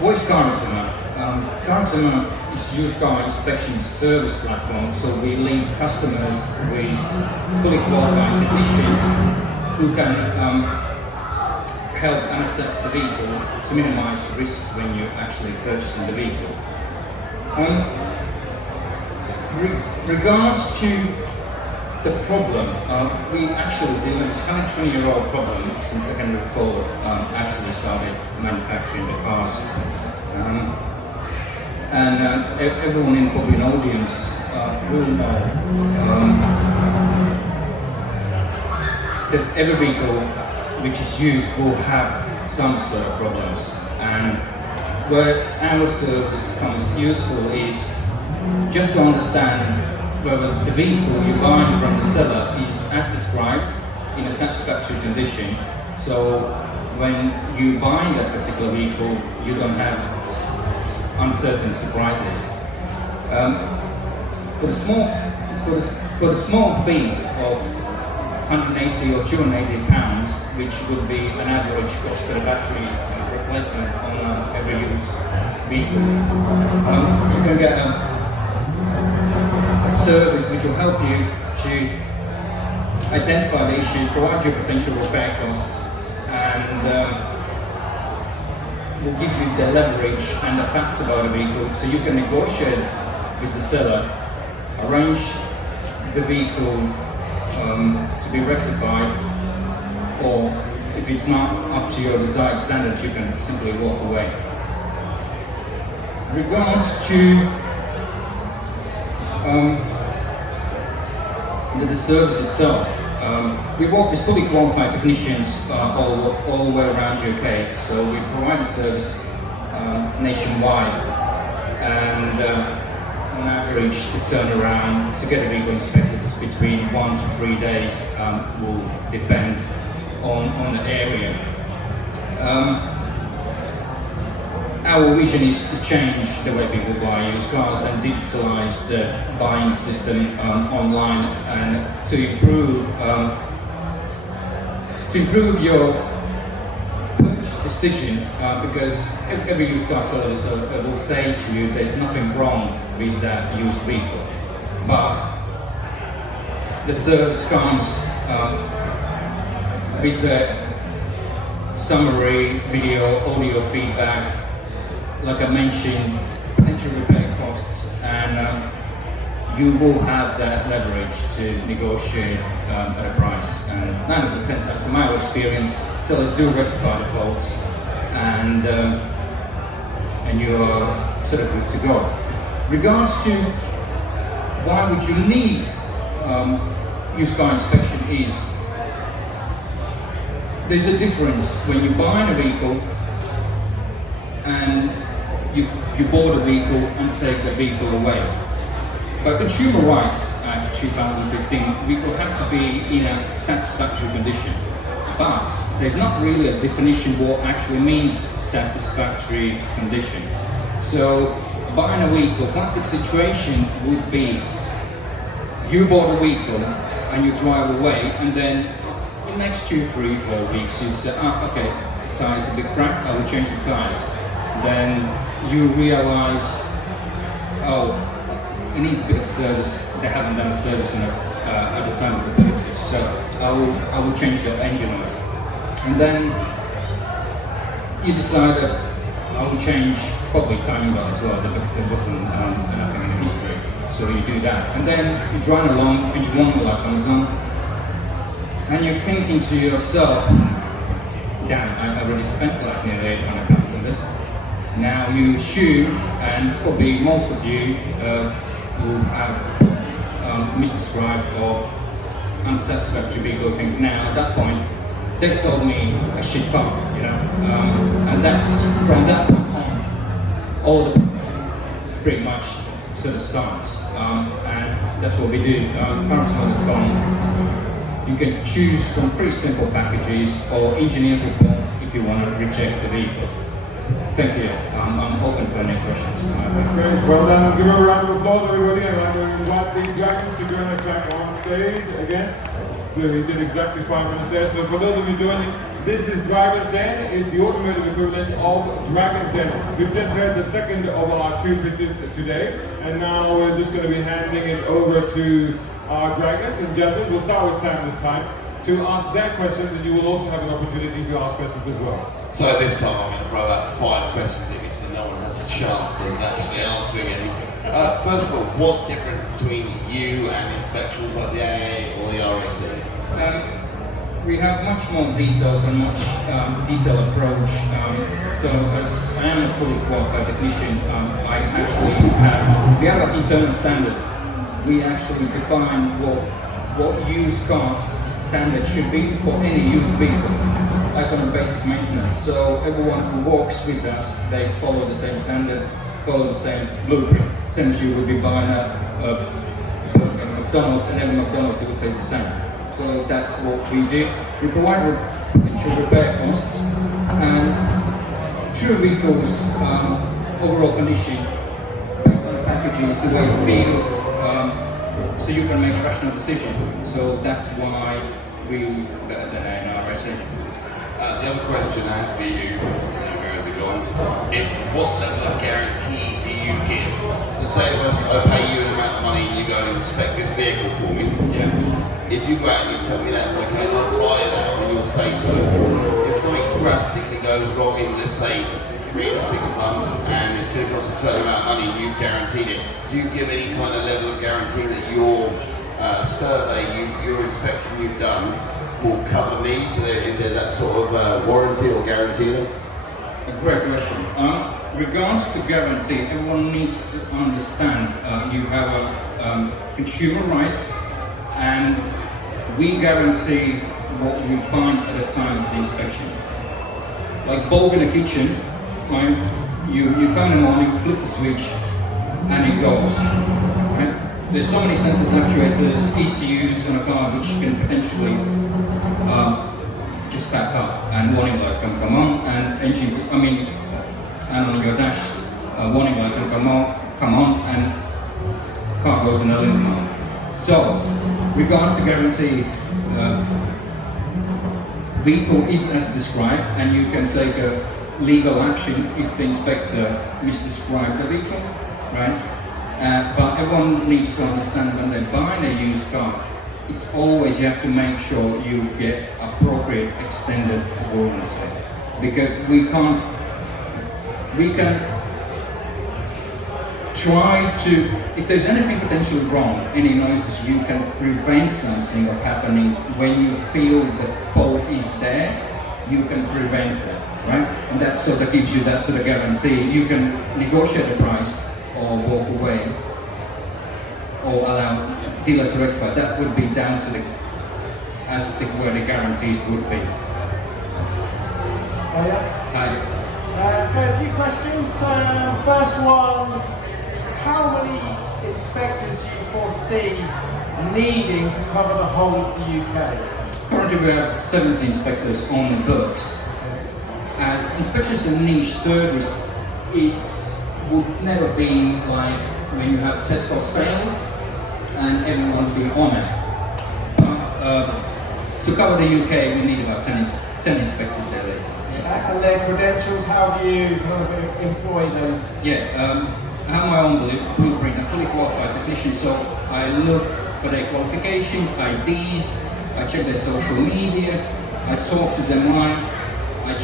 What is CarExamer? CarExamer is used car inspection service platform, so we link customers with fully qualified technicians who can help and assess the vehicle to minimize risks when you're actually purchasing the vehicle. Regards to the problem, we actually do it's kind of 20-year-old problem since Henry Ford actually started manufacturing the cars. Everyone in probably an audience will know that every vehicle which is used will have some sort of problems, and where our service becomes useful is just to understand whether the vehicle you're buying from the seller is as described in a satisfactory condition. So when you buy that particular vehicle, you don't have uncertain surprises. For the small fee of 180 or 280 pounds, which would be an average cost for a battery replacement on every used vehicle, you can get a service which will help you to identify the issues, provide you potential repair costs, and will give you the leverage and the fact about the vehicle, so you can negotiate with the seller, arrange the vehicle to be rectified, or if it's not up to your desired standards, you can simply walk away. Regards to the service itself, we work with fully qualified technicians all the way around UK, so we provide the service nationwide, and on average the turnaround to get a vehicle inspected is between 1 to 3 days, will depend on the area. Our vision is to change the way people buy used cars and digitalize the buying system online, and to improve your purchase decision, because every used car seller will say to you there's nothing wrong with that used vehicle, but the service comes with the summary, video, audio feedback, like I mentioned, potential repair costs, and you will have that leverage to negotiate at a price. And 9 out of 10 times, from my experience, sellers do rectify the faults, and you are sort of good to go. Regards to why would you need used car inspection is, there's a difference when you buy a vehicle and you bought a vehicle and take the vehicle away. By Consumer Rights Act 2015, vehicle have to be in a satisfactory condition, but there's not really a definition what actually means satisfactory condition. So buying a vehicle, classic situation would be you bought a vehicle and you drive away, and then in the next 2, 3, 4 weeks you say, okay, tires a bit cracked, I will change the tires. Then you realize, oh, it needs a bit of service. They haven't done a service at the time of the purchase, so I will change the engine oil. And then you decide that I will change probably timing belt as well, because there wasn't nothing in the history. So you do that, and then you drive along, engine one light comes on, and you're thinking to yourself, damn, I already spent like nearly £800 on this. Now you assume, and probably most of you will have misdescribed or unsatisfactory vehicle. Think now at that point they sold me a shit pump, you know, and that's from that point on all the pretty much sort of starts, and that's what we do. CarExamer.com. You can choose from pretty simple packages or engineer's report if you want to reject the vehicle. Thank you. I'm open for any questions. Great. Well done. Give a round of applause, everybody. I'd like to invite the dragons to join us back on stage again. So he did exactly 5 minutes there. So for those of you joining, This is Dragon's Den. It's the automotive equivalent of Dragon's Den. We've just heard the second of our two pitches today, and now we're just going to be handing it over to our dragons and gentlemen. We'll start with Sam this time to ask their questions, and you will also have an opportunity to ask questions as well. So this time I'm going to throw out 5 questions at you, so no one has a chance of actually answering any. First of all, what's different between you and inspections like the AA or the RAC? We have much more details and much detailed approach. So as I am a fully qualified technician, I actually we have an internal standard. We actually define what used cars standard should be for any used vehicle, like on a basic maintenance. So everyone who works with us, they follow the same standard, follow the same blueprint. Essentially, we'll be buying a McDonald's, and every McDonald's it would say the same. So that's what we do. We provide potential repair costs and true vehicles overall condition based on the packages, the way it feels, so you can make a rational decision. So that's why we better than an RSA. The other question I have for you, where has it gone, is what level of guarantee do you give? So say I pay you an amount of money and you go and inspect this vehicle for me. Yeah. If you go out and you tell me that's okay, I'll buy that and you'll say so. If something drastically goes wrong in, let's say, 3 to 6 months and it's going to cost a certain amount of money and you've guaranteed it, do you give any kind of level of guarantee that your survey, your inspection you've done will cover me? So is there that sort of warranty or guarantee there? A great question. Regards to guarantee, everyone needs to understand you have a consumer rights, and we guarantee what we find at the time of the inspection. Like bulb in a kitchen, right? You come in the morning, flip the switch, and it goes. Right? There's so many sensors, actuators, ECUs in a car which can potentially just back up, and warning light can come on, and and on your dash, warning light can come on, and car goes in a little mode. So, regards to guarantee, vehicle is as described, and you can take a legal action if the inspector misdescribed the vehicle, right? But everyone needs to understand when they're buying a used car, it's always you have to make sure you get appropriate extended warranty, because we can try to, if there's anything potentially wrong, any noises, you can prevent something from happening when you feel the fault is there, you can prevent it, right? And that sort of gives you that sort of guarantee. You can negotiate the price or walk away or allow dealer to rectify. That would be down to where the guarantees would be. Hi. So a few questions. First one, how many inspectors do you foresee needing to cover the whole of the UK? Currently we have 70 inspectors on the books. As inspections a niche service, it would never be like when you have test of sale and everyone will be on it. To cover the UK we need about 10 inspectors daily. And their credentials, how do you kind of employ those? Yeah, I have my own blueprint. I'm fully qualified technician, so I look for their qualifications, IDs, I check their social media, I talk to them I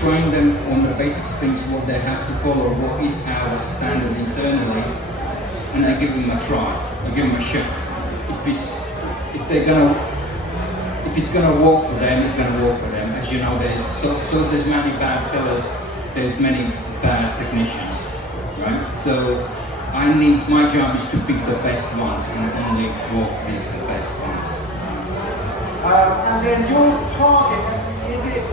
train them on the basic things, what they have to follow, what is our standard internally, and I give them a try, I give them a shot. If it's gonna work for them, it's gonna work for them. As you know, there's many bad sellers, there's many bad technicians, right? So my job is to pick the best ones and only work with the best ones. And then your target, is it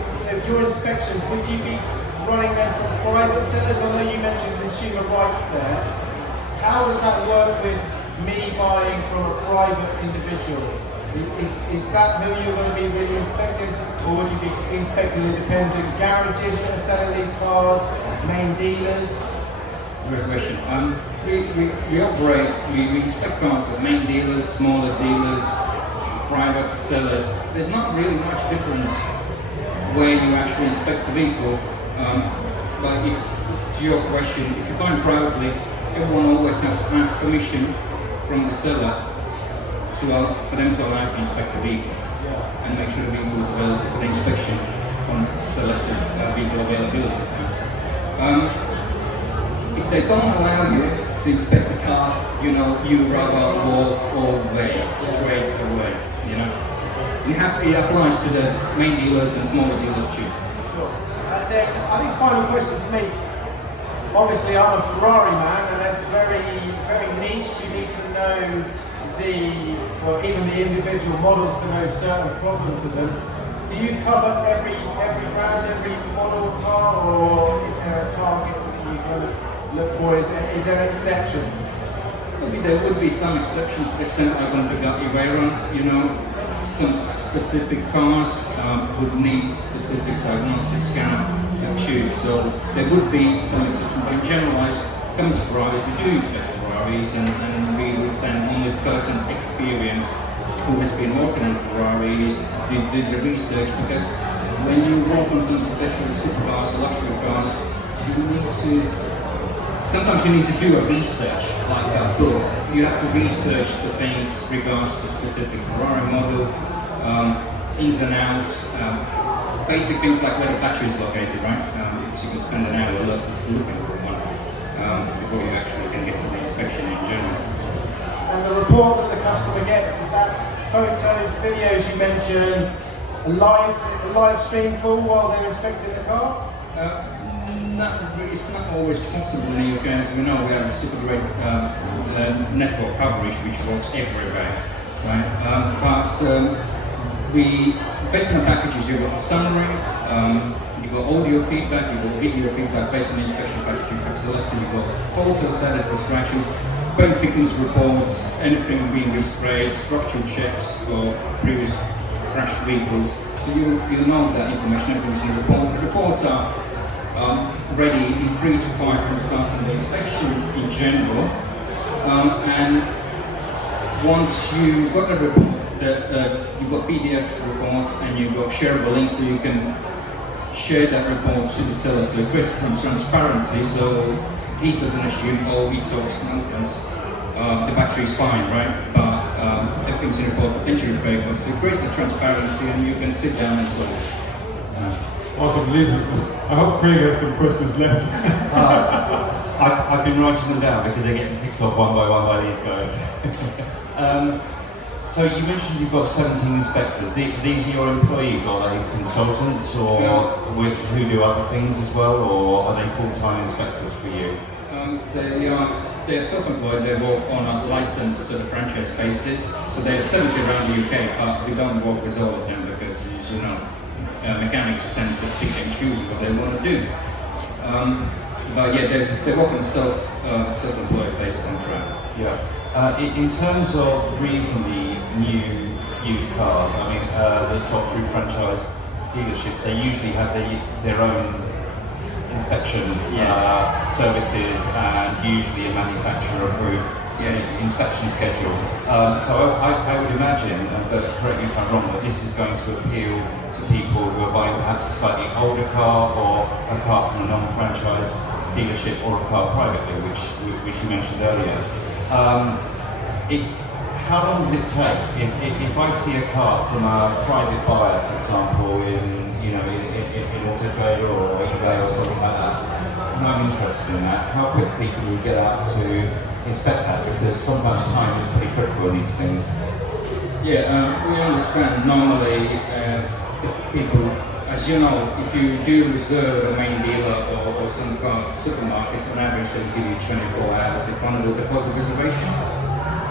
your inspections, would you be running them for private sellers? I know you mentioned consumer rights there. How does that work with me buying from a private individual? Is that who you're going to be really inspecting, or would you be inspecting independent garages that are selling these cars, main dealers? Great question. We operate, we inspect cars at main dealers, smaller dealers, private sellers. There's not really much difference where you actually inspect the vehicle. But to your question, if you're buying privately, everyone always has to ask permission from the seller for them to allow to inspect the vehicle and make sure the vehicle is available for the inspection on selected vehicle availability times. If they don't allow you to inspect the car, you rather walk away, straight away, It applies to the main dealers and smaller dealers too. Sure. And then, I think final question for me. Obviously, I'm a Ferrari man, and that's very, very niche. You need to know even the individual models to know certain problems with them. Do you cover every brand, every model of car, or is there a target that you kind of look for? Is there exceptions? Maybe there would be some exceptions to the extent like on Bugatti Veyron, some specific cars would need specific diagnostic scanner tube, so there would be some exceptions, but in generalized, coming to Ferraris, we do inspect Ferraris, and we would send only person experience who has been working on Ferraris, did the research, because when you work on some special supercars or luxury cars, sometimes you need to do a research, like a book. You have to research the things regards to specific Ferrari model, ins and outs, basic things like where the battery is located, right? Because you can spend an hour looking for one before you actually can get to the inspection in general. And the report that the customer gets, that's photos, videos you mentioned, a live stream call while they're inspecting the car? It's not always possible in the UK. As we know, we have a super great network coverage which works everywhere, right? Based on the packages, you've got summary, you've got audio feedback, you've got video feedback based on the inspection package you can select, you've got photos added for scratches, paint thickness reports, anything being resprayed, structural checks for previous crashed vehicles. So you know that information, everything's in the report. The reports are ready in 3 to 5 from starting the inspection in general. And once you've got the report, you've got PDF reports and you've got shareable links, so you can share that report to the seller. So it creates some transparency, so he doesn't assume, he talks nonsense. The battery is fine, right? But everything's in report, potentially favourable. So it creates the transparency and you can sit down and talk. Awesome, I hope Craig has some questions left. I've been writing them down because they're getting ticked off one by these guys. So you mentioned you've got 17 inspectors. These are your employees, or are they consultants, or who do other things as well, or are they full-time inspectors for you? They're self-employed. They work on a licensed sort of franchise basis. So they're 70 around the UK, but we don't work with all of them because, as you know, mechanics tend to pick and choose what they want to do. But yeah, they work on self-employed based contract. Yeah. In terms of reasonably new used cars, I mean, the sold through franchise dealerships, they usually have their own inspection services and usually a manufacturer approved inspection schedule. So I would imagine, but correct me if I'm wrong, that this is going to appeal to people who are buying perhaps a slightly older car, or a car from a non-franchise dealership, or a car privately, which you mentioned earlier. How long does it take if I see a car from a private buyer, for example, in Auto Trader or eBay or something like that, and I'm interested in that? How quickly can you get out to inspect that? Because sometimes time is pretty critical in these things. Yeah, we understand. Normally, people, as you know, if you do reserve a main dealer or some supermarkets, on average they'll give you 24 hours if one with a deposit reservation.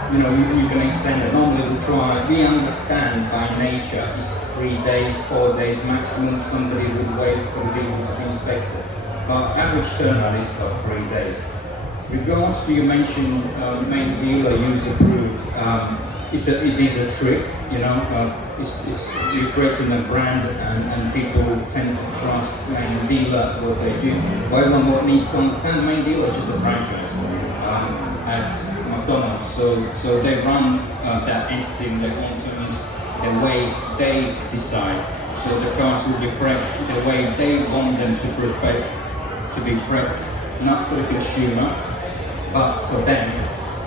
You can extend it. Normally we understand by nature it's 3 days, 4 days maximum. Somebody would wait for the vehicle to be inspected. But average turnaround is about 3 days. Regards to you mentioned main dealer user approved, it is a trick, you're creating a brand and people tend to trust main dealer what they do. Everyone what needs to understand the main dealer is just a franchise, as McDonald's. So they run that entity in their own terms, the way they decide. So the cars will be prepped the way they want them to be prepped, not for the consumer, but for them.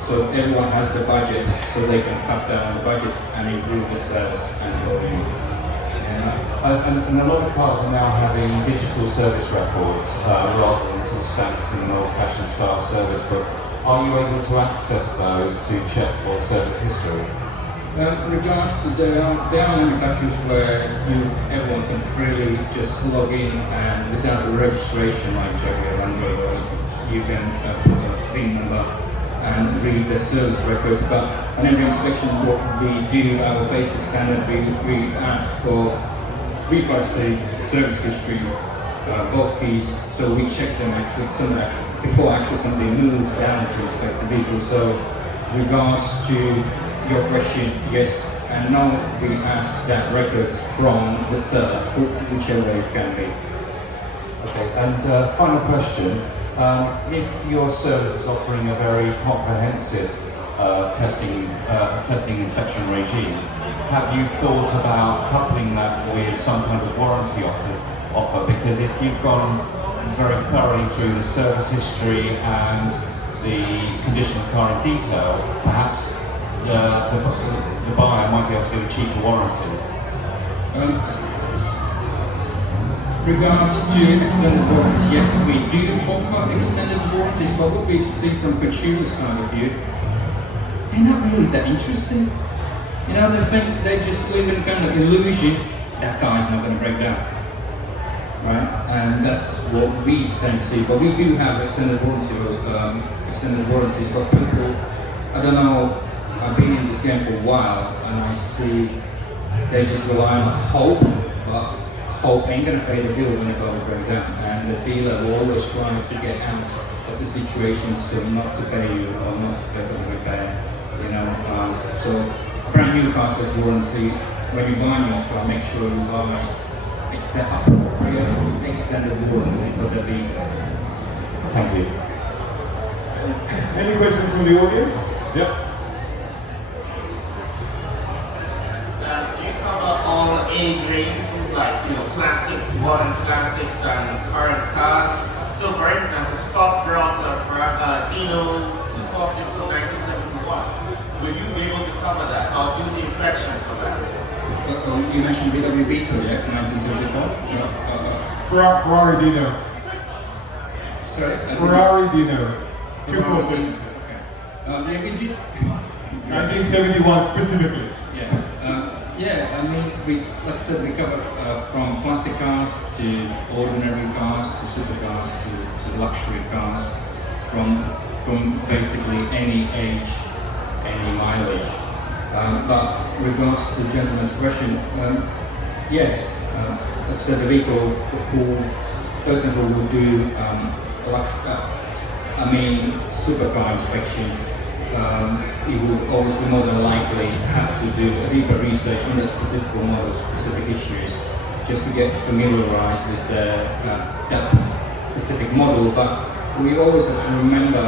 So everyone has the budget, so they can cut down the budget and improve the sales and volume. And a lot of cars are now having digital service records rather than sort of stamps in an old-fashioned style service book. Are you able to access those to check for service history? Regards to there are manufacturers where everyone can freely just log in and without the registration like Chevy or Land Rover, you can put a PIN number and read the service records. But on every inspection, what we do, our basic standard, we ask for reflexive service history, both keys, so we check them before actually somebody moves down to inspect the vehicle. So regards to your question, yes and no, we ask that records from the seller, whichever it can be. Okay, and final question. If your service is offering a very comprehensive testing inspection regime, have you thought about coupling that with some kind of warranty offer? Because if you've gone very thoroughly through the service history and the condition of the car in detail, perhaps the buyer might be able to get a cheaper warranty. Regards to extended warranties, yes, we do offer extended warranties, but what we see from consumer side of view, they're not really that interested. You know, they just live in kind of illusion that car is not going to break down, right? And that's what we tend to see. But we do have extended warranties, but people, I don't know, I've been in this game for a while, and I see they just rely on hope, but hope ain't going to pay the bill when it goes break down. And the dealer will always try to get out of the situation, so not to pay you or not to pay the repair. You know, so brand new car says warranty. When you buy a new car, make sure you buy extended warranty for the vehicle. Thank you. Any questions from the audience? Yep. You cover all age ranges, like classics, modern classics, and current cars. So, for instance, if Scott brought a Dino 246 from 1971, will you be able to cover that or do the inspection for that? You mentioned VW Beetle, yeah, from 1974. Ferrari Dino. Sorry. Ferrari Dino. 246. Okay. 1971 specifically. Yeah, I mean, like I said, we cover from classic cars to ordinary cars to supercars to luxury cars, from basically any age, any mileage. But regards to the gentleman's question, yes, like I said, the vehicle person who will do supercar inspection. He will obviously more than likely have to do a deeper research on the specific model, specific issues, just to get familiarized with that specific model. But we always have to remember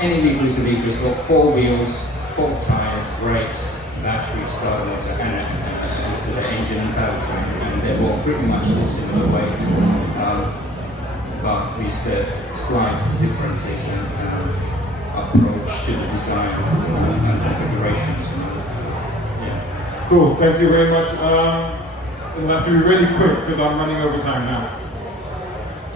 any vehicle is a vehicle. It's got 4 wheels, 4 tires, brakes, battery, starter motor, and the engine and powertrain, and they're all pretty much the similar way. But with the slight differences in approach to the design and configurations. Yeah. Cool, thank you very much. We'll have to be really quick because I'm running over time now.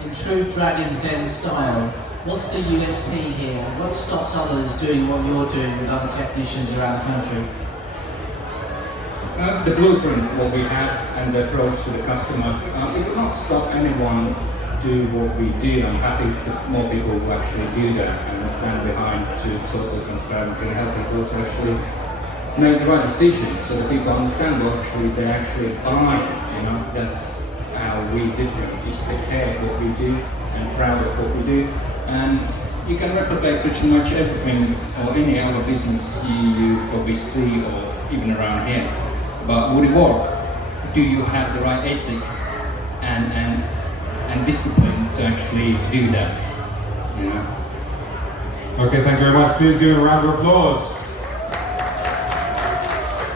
In true Dragon's Den style, what's the USP here? What stops others doing what you're doing with other technicians around the country? The blueprint, what we have, and the approach to the customer, it will not stop anyone do what we do. I'm happy for more people who actually do that and stand behind to total transparency and help people to actually make the right decision so that people understand what actually they actually buy. You know, that's how we differ. It's the care of what we do and proud of what we do. And you can replicate pretty much everything or any other business you probably see or even around here. But would it work? Do you have the right ethics and discipline to actually do that? You know? Okay, thank you very much. Please give a round of applause.